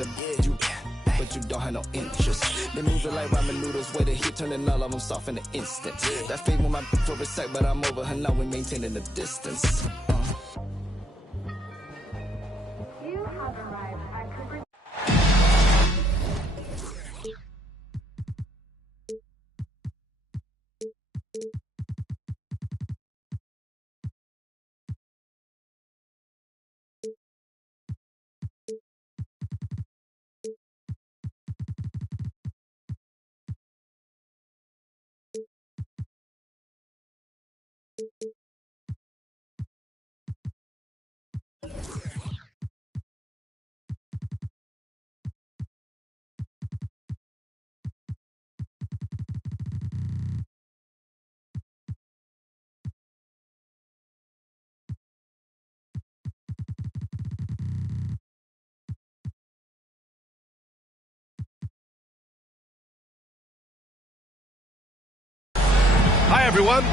in the you, but you don't have no interest. They moving like ramen noodles, way to hit, turning all of them soft in an instant. That fade with my for a sec, but I'm over her now, we maintaining the distance. You have arrived at Cooper. Hi, everyone.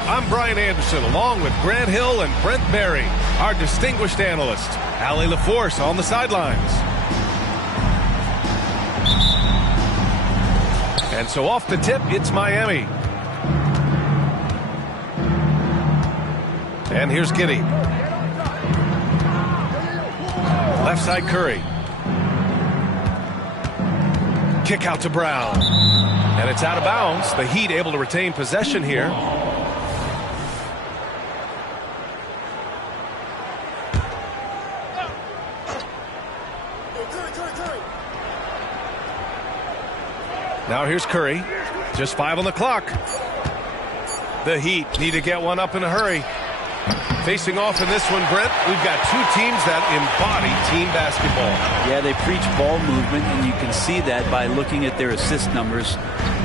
I'm Brian Anderson, along with Grant Hill and Brent Barry, our distinguished analyst. Allie LaForce on the sidelines. And so off the tip, it's Miami. And here's Giddey. Left side Curry. Kick out to Brown. And it's out of bounds. The Heat able to retain possession here. Now here's Curry. Just 5 on the clock. The Heat need to get one up in a hurry. Facing off in this one, Brent, we've got two teams that embody team basketball. Yeah, they preach ball movement, and you can see that by looking at their assist numbers.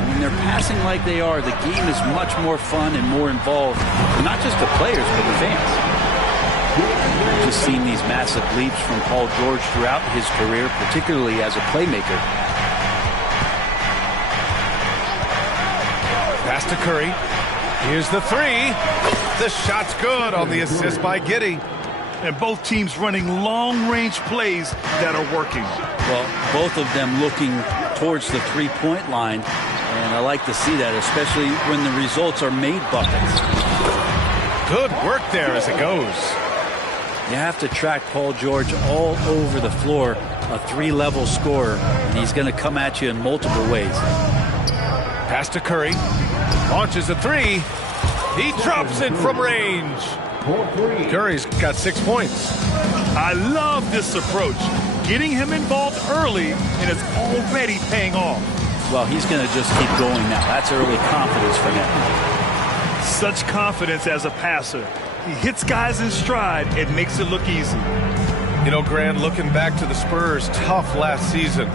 When they're passing like they are, the game is much more fun and more involved, not just the players, but the fans. We've just seen these massive leaps from Paul George throughout his career, particularly as a playmaker. Pass to Curry. Here's the three. The shot's good on the assist by Giddey. And both teams running long-range plays that are working. Well, both of them looking towards the three-point line. And I like to see that, especially when the results are made buckets. Good work there as it goes. You have to track Paul George all over the floor, a three-level scorer, and he's going to come at you in multiple ways. Pass to Curry. Launches a three. He drops it from range. Curry's got 6 points. I love this approach. Getting him involved early, and it's already paying off. Well, he's going to just keep going now. That's early confidence for him. Such confidence as a passer. He hits guys in stride and makes it look easy. You know, Grant, looking back to the Spurs' tough last season,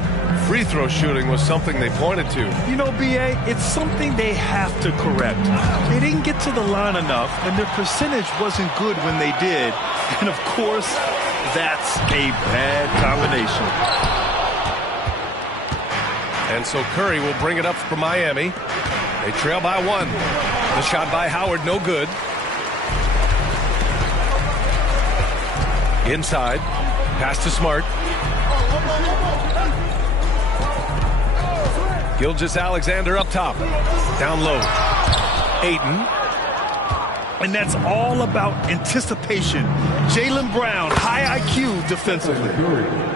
free throw shooting was something they pointed to. You know, B.A., it's something they have to correct. They didn't get to the line enough, and their percentage wasn't good when they did. And, of course, that's a bad combination. And so Curry will bring it up for Miami. They trail by 1. The shot by Howard, no good. Inside. Pass to Smart. Gilgeous-Alexander up top. Down low. Ayton. And that's all about anticipation. Jaylen Brown, high IQ defensively.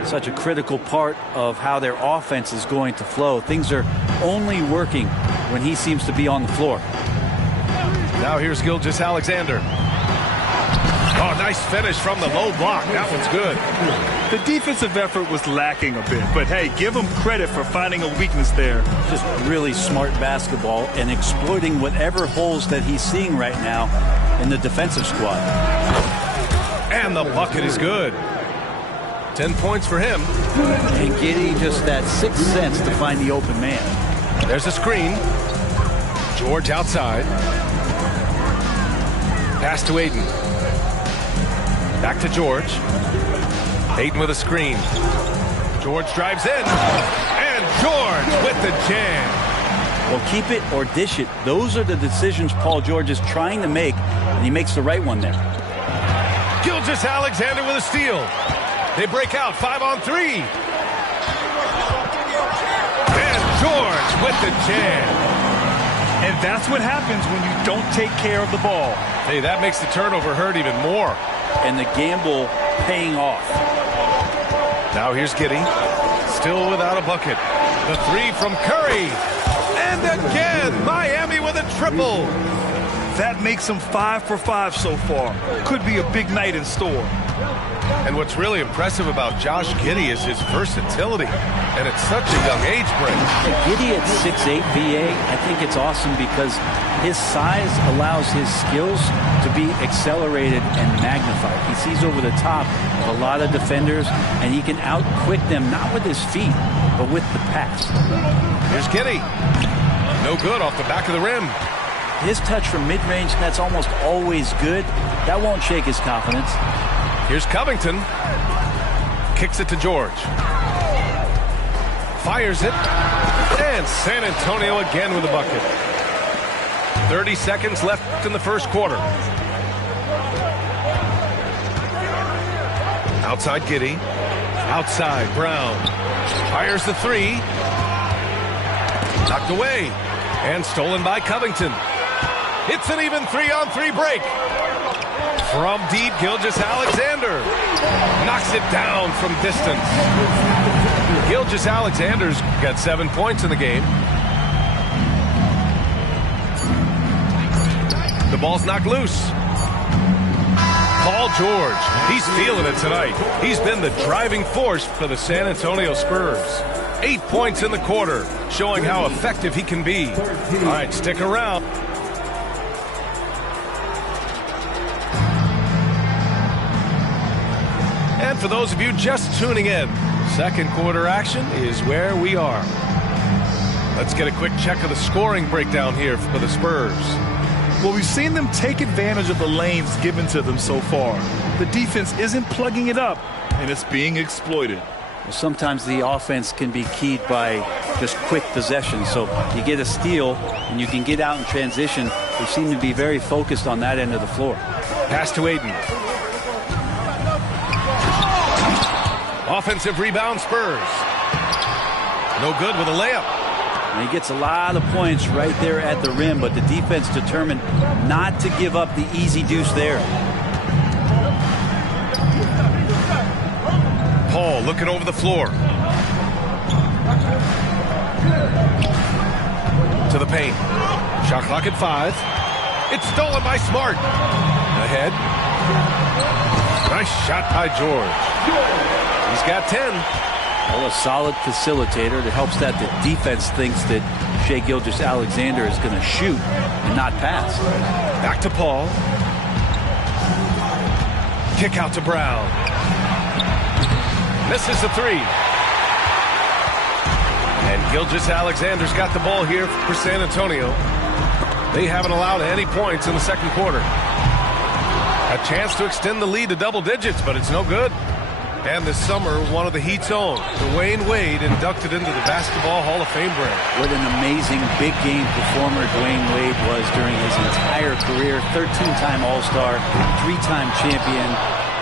Such a critical part of how their offense is going to flow. Things are only working when he seems to be on the floor. Now here's Gilgeous-Alexander. Oh, nice finish from the low block. That one's good. The defensive effort was lacking a bit, but hey, give him credit for finding a weakness there. Just really smart basketball and exploiting whatever holes that he's seeing right now in the defensive squad. And the bucket is good. 10 points for him. And Giddey just that sixth sense to find the open man. There's a screen. George outside. Pass to Ayton. Back to George. Ayton with a screen. George drives in. And George with the jam. Well, keep it or dish it. Those are the decisions Paul George is trying to make, and he makes the right one there. Gilgeous-Alexander with a steal. They break out 5-on-3. And George with the jam. And that's what happens when you don't take care of the ball. Hey, that makes the turnover hurt even more. And the gamble paying off. Now here's Giddey. Still without a bucket. The three from Curry. And again, Miami with a triple. That makes him 5 for 5 so far. Could be a big night in store. And what's really impressive about Josh Giddey is his versatility. And at such a young age, Brent. Giddey at 6'8", VA, I think it's awesome because his size allows his skills to be accelerated and magnified. He sees over the top of a lot of defenders, and he can out-quick them, not with his feet, but with the pass. Here's Giddey. No good off the back of the rim. His touch from mid-range, that's almost always good. That won't shake his confidence. Here's Covington. Kicks it to George. Fires it. And San Antonio again with a bucket. 30 seconds left in the first quarter. Outside Giddey. Outside Brown. Fires the three. Knocked away. And stolen by Covington. It's an even 3-on-3 break. From deep, Gilgeous-Alexander knocks it down from distance. Gilgeous-Alexander's got 7 points in the game. The ball's knocked loose. Paul George, he's feeling it tonight. He's been the driving force for the San Antonio Spurs. 8 points in the quarter, showing how effective he can be. All right, stick around. And for those of you just tuning in, second quarter action is where we are. Let's get a quick check of the scoring breakdown here for the Spurs. Well, we've seen them take advantage of the lanes given to them so far. The defense isn't plugging it up, and it's being exploited. Well, sometimes the offense can be keyed by just quick possession. So you get a steal, and you can get out in transition. They seem to be very focused on that end of the floor. Pass to Ayton. Offensive rebound, Spurs. No good with a layup. And he gets a lot of points right there at the rim, but the defense determined not to give up the easy deuce there. Paul looking over the floor. To the paint. Shot clock at 5. It's stolen by Smart. Ahead. Nice shot by George. He's got 10. Well, a solid facilitator that helps that the defense thinks that Shai Gilgeous-Alexander is going to shoot and not pass. Back to Paul. Kick out to Brown. Misses the three. And Gilgeous-Alexander's got the ball here for San Antonio. They haven't allowed any points in the second quarter. A chance to extend the lead to double digits, but it's no good. And this summer, one of the Heat's own, Dwayne Wade, inducted into the Basketball Hall of Fame brand. What an amazing big game performer Dwayne Wade was during his entire career. 13-time All-Star, 3-time champion,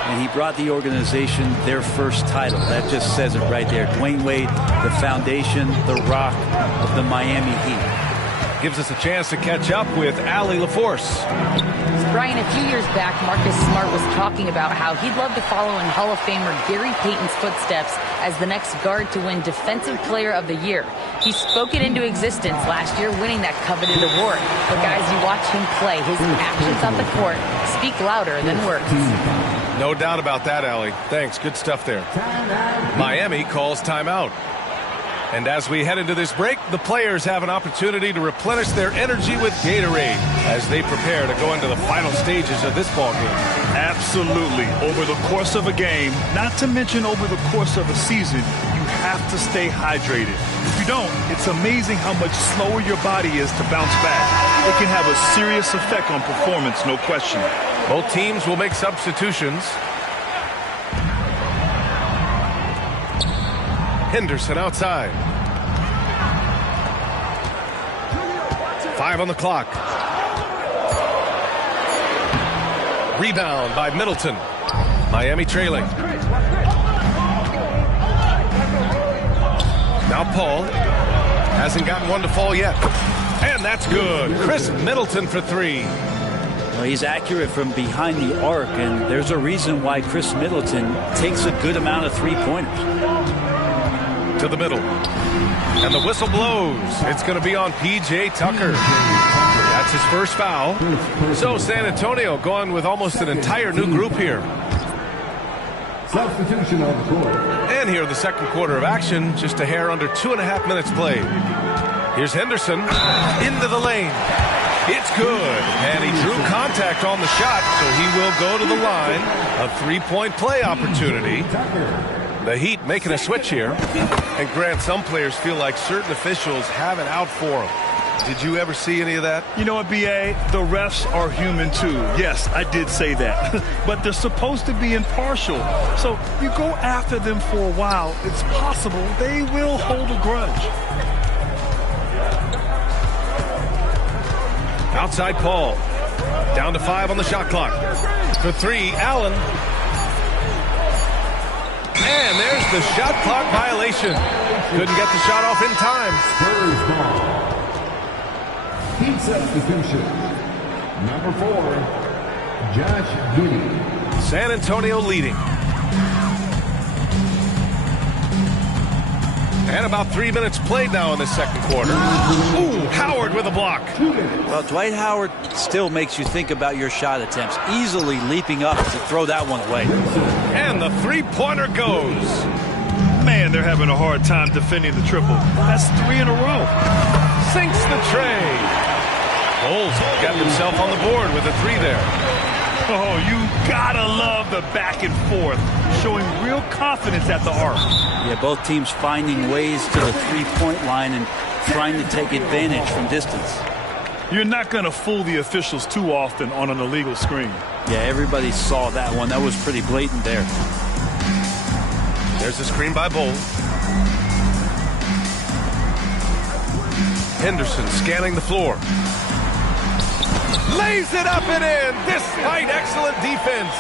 and he brought the organization their first title. That just says it right there. Dwayne Wade, the foundation, the rock of the Miami Heat. Gives us a chance to catch up with Allie LaForce. Brian, a few years back, Marcus Smart was talking about how he'd love to follow in Hall of Famer Gary Payton's footsteps as the next guard to win Defensive Player of the Year. He spoke it into existence last year, winning that coveted award. But guys, you watch him play, his actions on the court speak louder than words. No doubt about that, Allie. Thanks. Good stuff there. Miami calls timeout. And as we head into this break, the players have an opportunity to replenish their energy with Gatorade as they prepare to go into the final stages of this ballgame. Absolutely. Over the course of a game, not to mention over the course of a season, you have to stay hydrated. If you don't, it's amazing how much slower your body is to bounce back. It can have a serious effect on performance, no question. Both teams will make substitutions. Henderson outside. 5 on the clock. Rebound by Middleton. Miami trailing. Now Paul hasn't gotten one to fall yet. And that's good. Chris Middleton for 3. Well, he's accurate from behind the arc, and there's a reason why Chris Middleton takes a good amount of three-pointers. To the middle. And the whistle blows. It's going to be on P.J. Tucker. That's his first foul. So San Antonio going with almost an entire new group here. Substitution on the court. And here in the second quarter of action, just a hair under 2.5 minutes played. Here's Henderson into the lane. It's good. And he drew contact on the shot, so he will go to the line. A three-point play opportunity. The Heat making a switch here. And Grant, some players feel like certain officials have it out for them. Did you ever see any of that? You know what, B.A.? The refs are human, too. Yes, I did say that. But they're supposed to be impartial. So you go after them for a while, it's possible they will hold a grudge. Outside Paul. Down to 5 on the shot clock. For 3, Allen. And there's the shot clock violation. Couldn't get the shot off in time. Spurs ball. Heat substitution. Number 4, Josh Giddey. San Antonio leading. And about 3 minutes played now in the second quarter. Ooh, Howard with a block. Well, Dwight Howard still makes you think about your shot attempts, easily leaping up to throw that one away. And the three-pointer goes. Man, they're having a hard time defending the triple. That's 3 in a row. Sinks the tray. Bulls got himself on the board with a 3 there. Oh, you gotta love the back and forth, showing real confidence at the arc. Yeah, both teams finding ways to the three-point line and trying to take advantage from distance. You're not going to fool the officials too often on an illegal screen. Yeah, everybody saw that one. That was pretty blatant there. There's a screen by Bull. Henderson scanning the floor. Lays it up and in, despite excellent defense.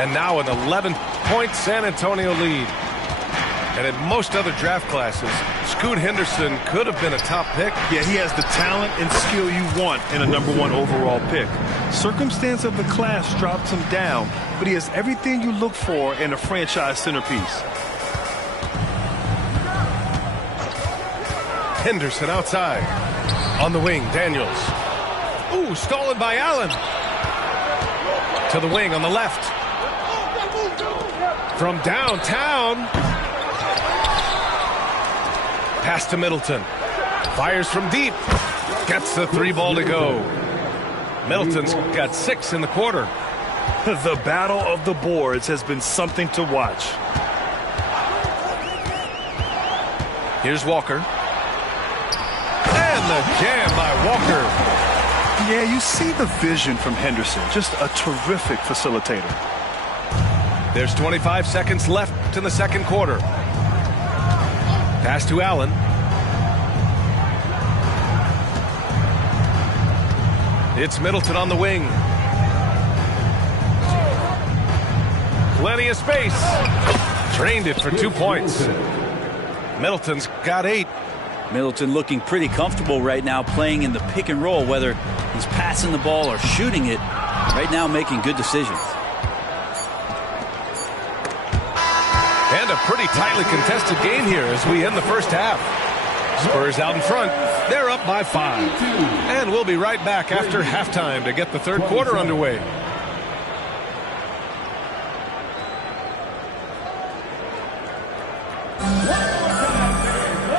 And now an 11-point San Antonio lead. And in most other draft classes, Scoot Henderson could have been a top pick. Yeah, he has the talent and skill you want in a number 1 overall pick. Circumstance of the class dropped him down, but he has everything you look for in a franchise centerpiece. Henderson outside. On the wing, Daniels. Ooh, stolen by Allen. To the wing on the left. From downtown. Pass to Middleton. Fires from deep. Gets the 3 ball to go. Middleton's got 6 in the quarter. The battle of the boards has been something to watch. Here's Walker. And the jam by Walker. Yeah, you see the vision from Henderson. Just a terrific facilitator. There's 25 seconds left in the second quarter. Pass to Allen. It's Middleton on the wing. Plenty of space. Drained it for 2 points. Middleton's got 8. Middleton looking pretty comfortable right now playing in the pick and roll, whether he's passing the ball or shooting it. Right now making good decisions. And a pretty tightly contested game here as we end the first half. Spurs out in front. They're up by 5. And we'll be right back after halftime to get the third quarter underway.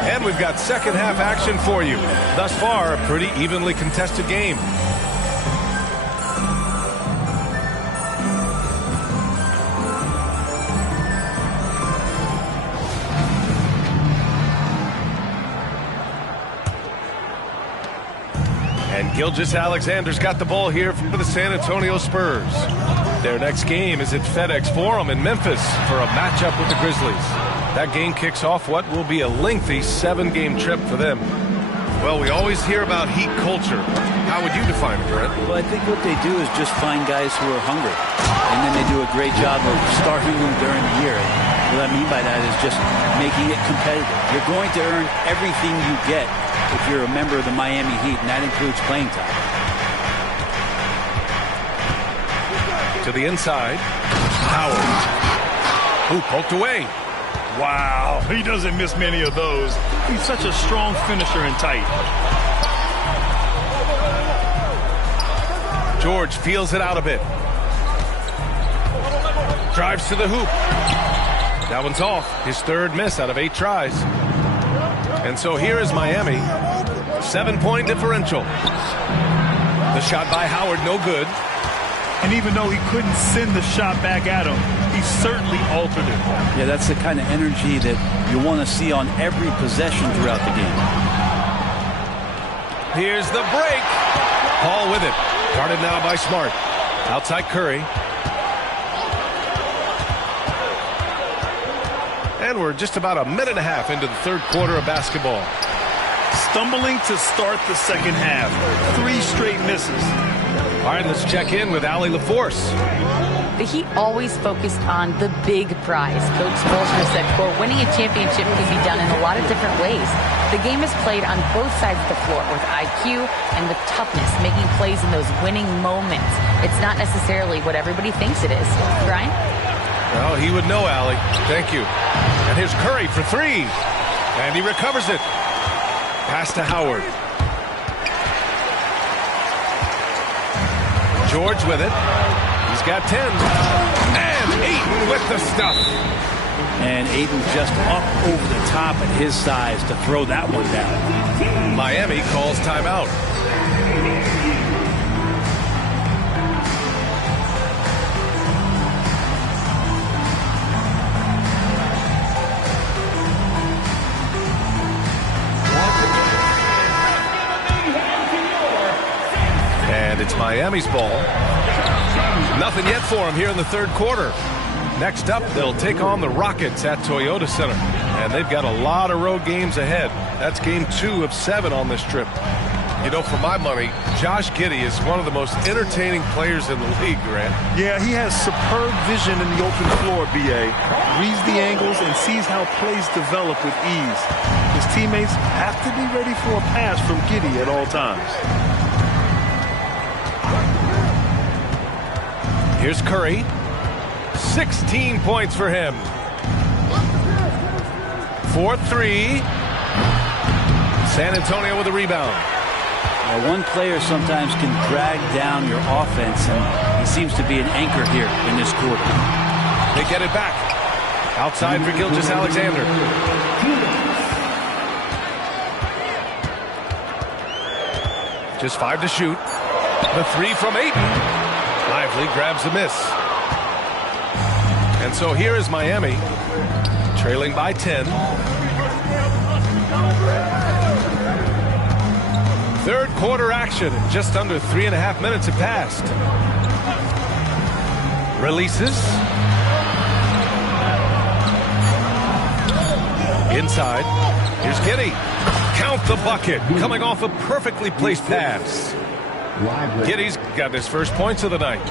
And we've got second half action for you. Thus far, a pretty evenly contested game. And Gilgeous-Alexander's got the ball here for the San Antonio Spurs. Their next game is at FedEx Forum in Memphis for a matchup with the Grizzlies. That game kicks off what will be a lengthy 7-game trip for them. Well, we always hear about Heat culture. How would you define it, Brent? Well, I think what they do is just find guys who are hungry. And then they do a great job of starting them during the year. And what I mean by that is just making it competitive. You're going to earn everything you get if you're a member of the Miami Heat, and that includes playing time. To the inside. Howard. Who poked away. Wow, he doesn't miss many of those. He's such a strong finisher and tight. George feels it out a bit. Drives to the hoop. That one's off. His third miss out of 8 tries. And so here is Miami. 7-point differential. The shot by Howard, no good. And even though he couldn't send the shot back at him, he certainly altered it. Yeah, that's the kind of energy that you want to see on every possession throughout the game. Here's the break. Paul with it. Guarded now by Smart. Outside Curry. And we're just about a minute and a half into the third quarter of basketball. Stumbling to start the second half. 3 straight misses. All right, let's check in with Allie LaForce. The Heat always focused on the big prize. Coach Spoelstra said, quote, winning a championship can be done in a lot of different ways. The game is played on both sides of the floor with IQ and with toughness, making plays in those winning moments. It's not necessarily what everybody thinks it is. Brian? Well, he would know, Allie. Thank you. And here's Curry for 3. And he recovers it. Pass to Howard. George with it. He's got 10. And Ayton with the stuff. And Ayton just up over the top at his size to throw that one down. Miami calls timeout. And it's Miami's ball. Nothing yet for him here in the third quarter. Next up, they'll take on the Rockets at Toyota Center. And they've got a lot of road games ahead. That's game 2 of 7 on this trip. You know, for my money, Josh Giddey is one of the most entertaining players in the league, Grant. Yeah, he has superb vision in the open floor, B.A. Reads the angles and sees how plays develop with ease. His teammates have to be ready for a pass from Giddey at all times. Here's Curry. 16 points for him. 4-3. San Antonio with a rebound. Now, one player sometimes can drag down your offense, and he seems to be an anchor here in this quarter. They get it back. Outside for Gilgeous-Alexander. Just 5 to shoot. The 3 from Ayton. Lively grabs the miss. And so here is Miami, trailing by 10. Third quarter action. Just under 3.5 minutes have passed. Releases. Inside. Here's Giddey. Count the bucket. Coming off a perfectly placed pass. Giddey's got his first points of the night.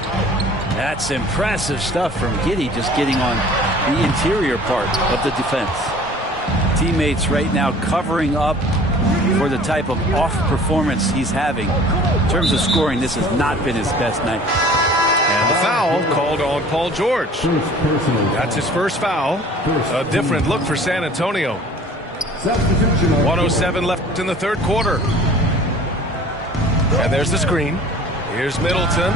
That's impressive stuff from Giddey, just getting on the interior part of the defense. Teammates right now covering up for the type of off performance he's having. In terms of scoring, this has not been his best night. And the foul called on Paul George. That's his first foul. A different look for San Antonio. Substitution. 1:07 left in the third quarter. And there's the screen. Here's Middleton.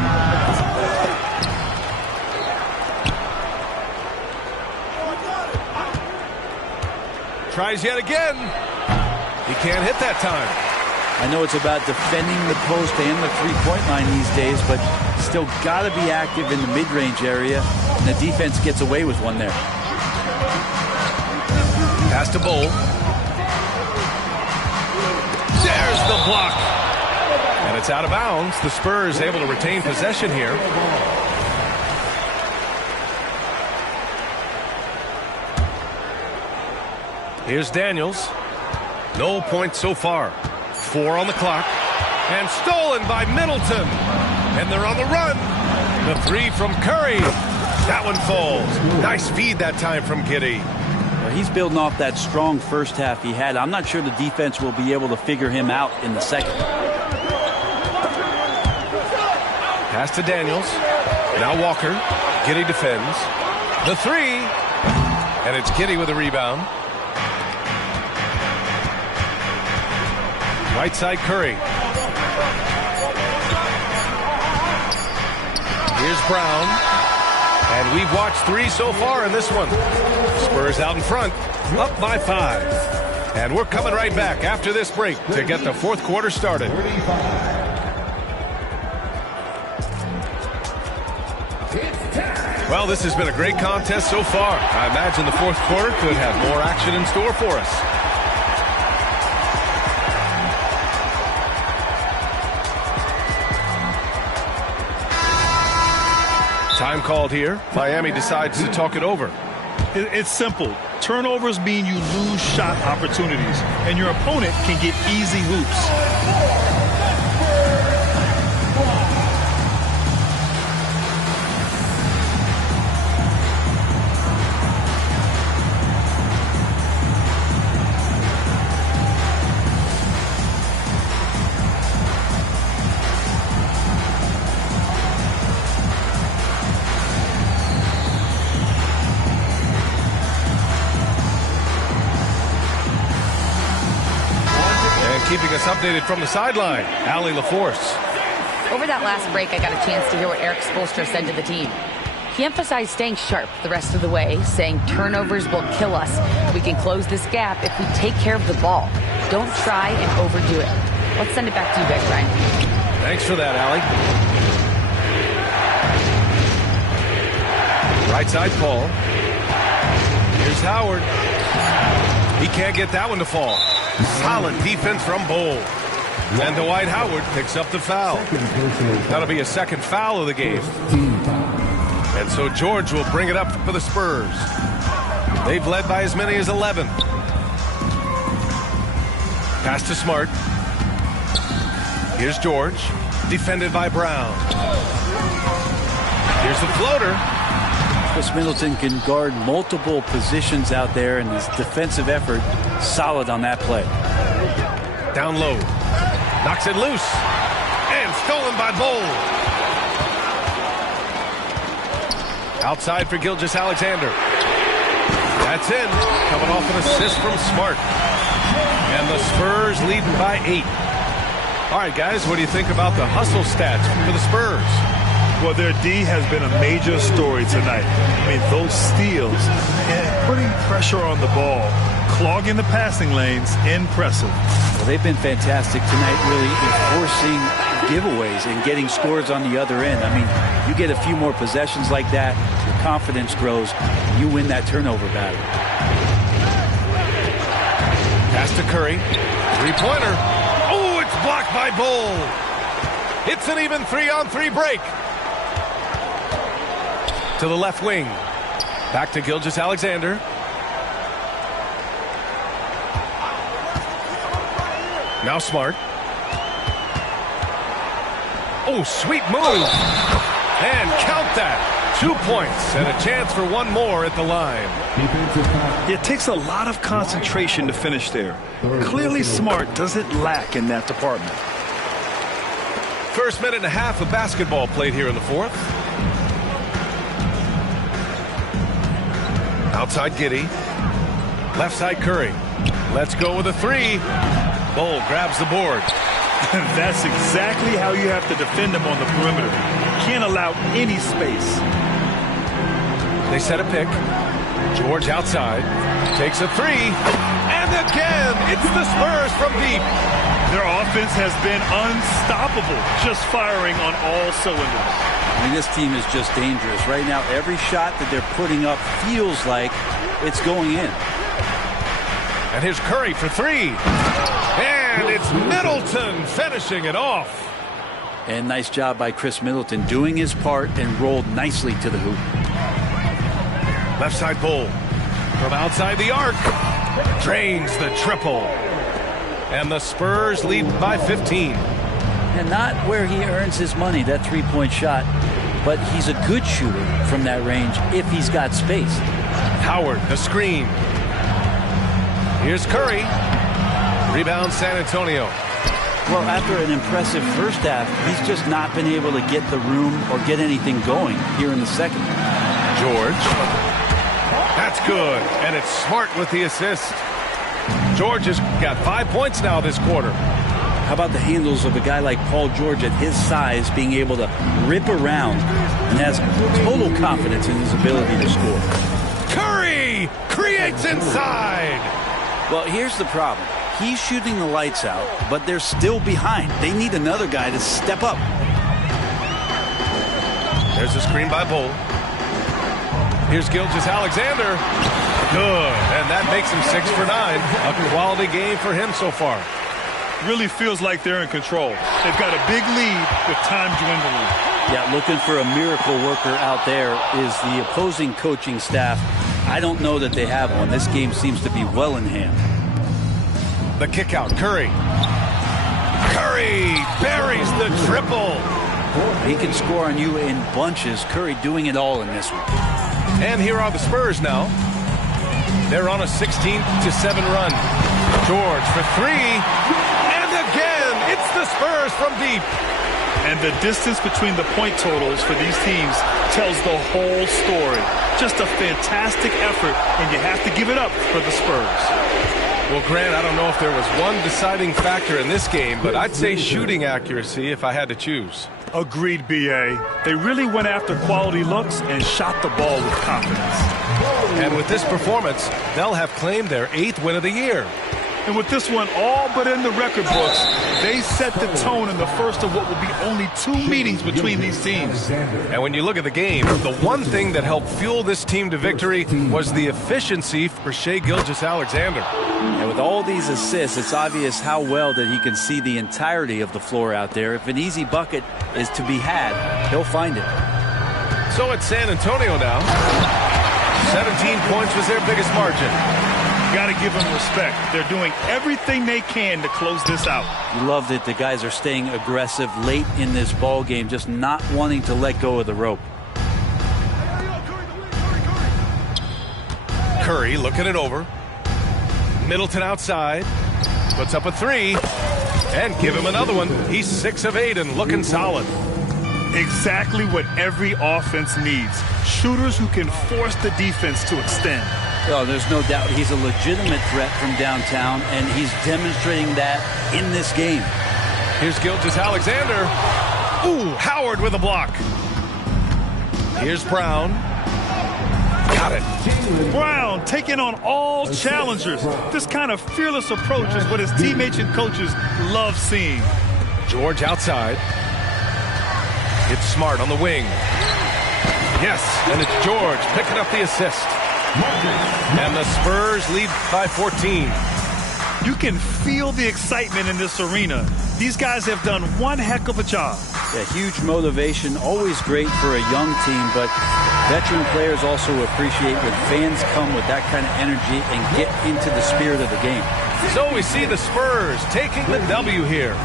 Tries yet again. He can't hit that time. I know it's about defending the post and the three-point line these days, but still got to be active in the mid-range area, and the defense gets away with one there. Pass to Bull. There's the block. And it's out of bounds. The Spurs able to retain possession here. Here's Daniels. No points so far. 4 on the clock. And stolen by Middleton. And they're on the run. The 3 from Curry. That one falls. Nice feed that time from Giddey. Well, he's building off that strong first half he had. I'm not sure the defense will be able to figure him out in the second. Pass to Daniels. Now Walker. Giddey defends. The 3. And it's Giddey with a rebound. Right side Curry. Here's Brown. And we've watched 3 so far in this one. Spurs out in front, up by 5. And we're coming right back after this break to get the fourth quarter started. Well, this has been a great contest so far. I imagine the fourth quarter could have more action in store for us. Time called here. Miami decides to talk it over. It's simple. Turnovers mean you lose shot opportunities, and your opponent can get easy hoops. Keeping us updated from the sideline, Allie LaForce. Over that last break, I got a chance to hear what Eric Spoelstra said to the team. He emphasized staying sharp the rest of the way, saying turnovers will kill us. We can close this gap if we take care of the ball. Don't try and overdo it. Let's send it back to you guys, Brian. Thanks for that, Allie. Right side, Paul. Here's Howard. He can't get that one to fall. Solid defense from Bull. And Dwight Howard picks up the foul. That'll be a second foul of the game. And so George will bring it up for the Spurs. They've led by as many as 11. Pass to Smart. Here's George. Defended by Brown. Here's the floater. Chris Middleton can guard multiple positions out there, and his defensive effort solid on that play. Down low. Knocks it loose. And stolen by Bull. Outside for Gilgeous-Alexander. That's in. Coming off an assist from Smart. And the Spurs leading by 8. All right, guys, what do you think about the hustle stats for the Spurs? Well, their D has been a major story tonight. I mean, those steals and putting pressure on the ball, clogging the passing lanes, impressive. Well, they've been fantastic tonight, really enforcing giveaways and getting scores on the other end. I mean, you get a few more possessions like that, your confidence grows, and you win that turnover battle. Pass to Curry. Three-pointer. Oh, it's blocked by Bull. It's an even 3-on-3 break. To the left wing. Back to Gilgeous-Alexander. Now Smart. Oh, sweet move. And count that. 2 points and a chance for one more at the line. It takes a lot of concentration to finish there. Clearly Smart doesn't lack in that department. First minute and a half of basketball played here in the fourth. Outside Giddey. Left side Curry. Let's go with a three. Bol grabs the board. That's exactly how you have to defend him on the perimeter. Can't allow any space. They set a pick. George outside. Takes a three. And again, it's the Spurs from deep. Their offense has been unstoppable, just firing on all cylinders. I mean, this team is just dangerous. Right now, every shot that they're putting up feels like it's going in. And here's Curry for three. And it's Middleton finishing it off. And nice job by Chris Middleton doing his part and rolled nicely to the hoop. Left side Bol. From outside the arc. Drains the triple. And the Spurs lead by 15. And not where he earns his money, that three-point shot. But he's a good shooter from that range if he's got space. Howard, the screen. Here's Curry. Rebound San Antonio. Well, after an impressive first half, he's just not been able to get the room or get anything going here in the second. George. That's good. And it's Smart with the assist. George has got 5 points now this quarter. How about the handles of a guy like Paul George at his size being able to rip around and has total confidence in his ability to score. Curry creates inside. Well, here's the problem. He's shooting the lights out, but they're still behind. They need another guy to step up. There's a screen by Bol. Here's Gilgeous-Alexander. Good. And that makes him 6 for 9. A quality game for him so far. Really feels like they're in control. They've got a big lead with time dwindling. Yeah, looking for a miracle worker out there is the opposing coaching staff. I don't know that they have one. This game seems to be well in hand. The kick out, Curry. Curry buries the triple. He can score on you in bunches. Curry doing it all in this one. And here are the Spurs now. They're on a 16-7 run. George for three. And again, it's the Spurs from deep. And the distance between the point totals for these teams tells the whole story. Just a fantastic effort, and you have to give it up for the Spurs. Well, Grant, I don't know if there was one deciding factor in this game, but I'd say shooting accuracy if I had to choose. Agreed, B.A. They really went after quality looks and shot the ball with confidence. And with this performance, they'll have claimed their 8th win of the year. And with this one all but in the record books, they set the tone in the first of what will be only 2 meetings between these teams. And when you look at the game, the one thing that helped fuel this team to victory was the efficiency for Shai Gilgeous-Alexander. And with all these assists, it's obvious how well that he can see the entirety of the floor out there. If an easy bucket is to be had, he'll find it. So it's San Antonio now. 17 points was their biggest margin. Got to give them respect. They're doing everything they can to close this out. Love that the guys are staying aggressive late in this ball game, just not wanting to let go of the rope. Curry looking it over. Middleton outside. Puts up a three. And give him another one. He's 6 of 8 and looking solid. Exactly what every offense needs. Shooters who can force the defense to extend. Oh, there's no doubt he's a legitimate threat from downtown, and he's demonstrating that in this game. Here's Gilgeous-Alexander. Ooh, Howard with a block. Here's Brown. Got it. Brown taking on all challengers. This kind of fearless approach is what his teammates and coaches love seeing. George outside. It's Smart on the wing. Yes, and it's George picking up the assist. And the Spurs lead by 14. You can feel the excitement in this arena. These guys have done one heck of a job. Yeah, huge motivation, always great for a young team, but veteran players also appreciate when fans come with that kind of energy and get into the spirit of the game. So we see the Spurs taking the W here.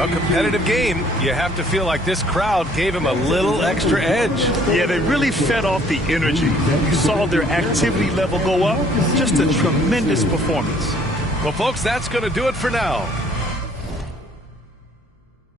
A competitive game. You have to feel like this crowd gave him a little extra edge. Yeah, they really fed off the energy. You saw their activity level go up. Just a tremendous performance. Well, folks, that's going to do it for now.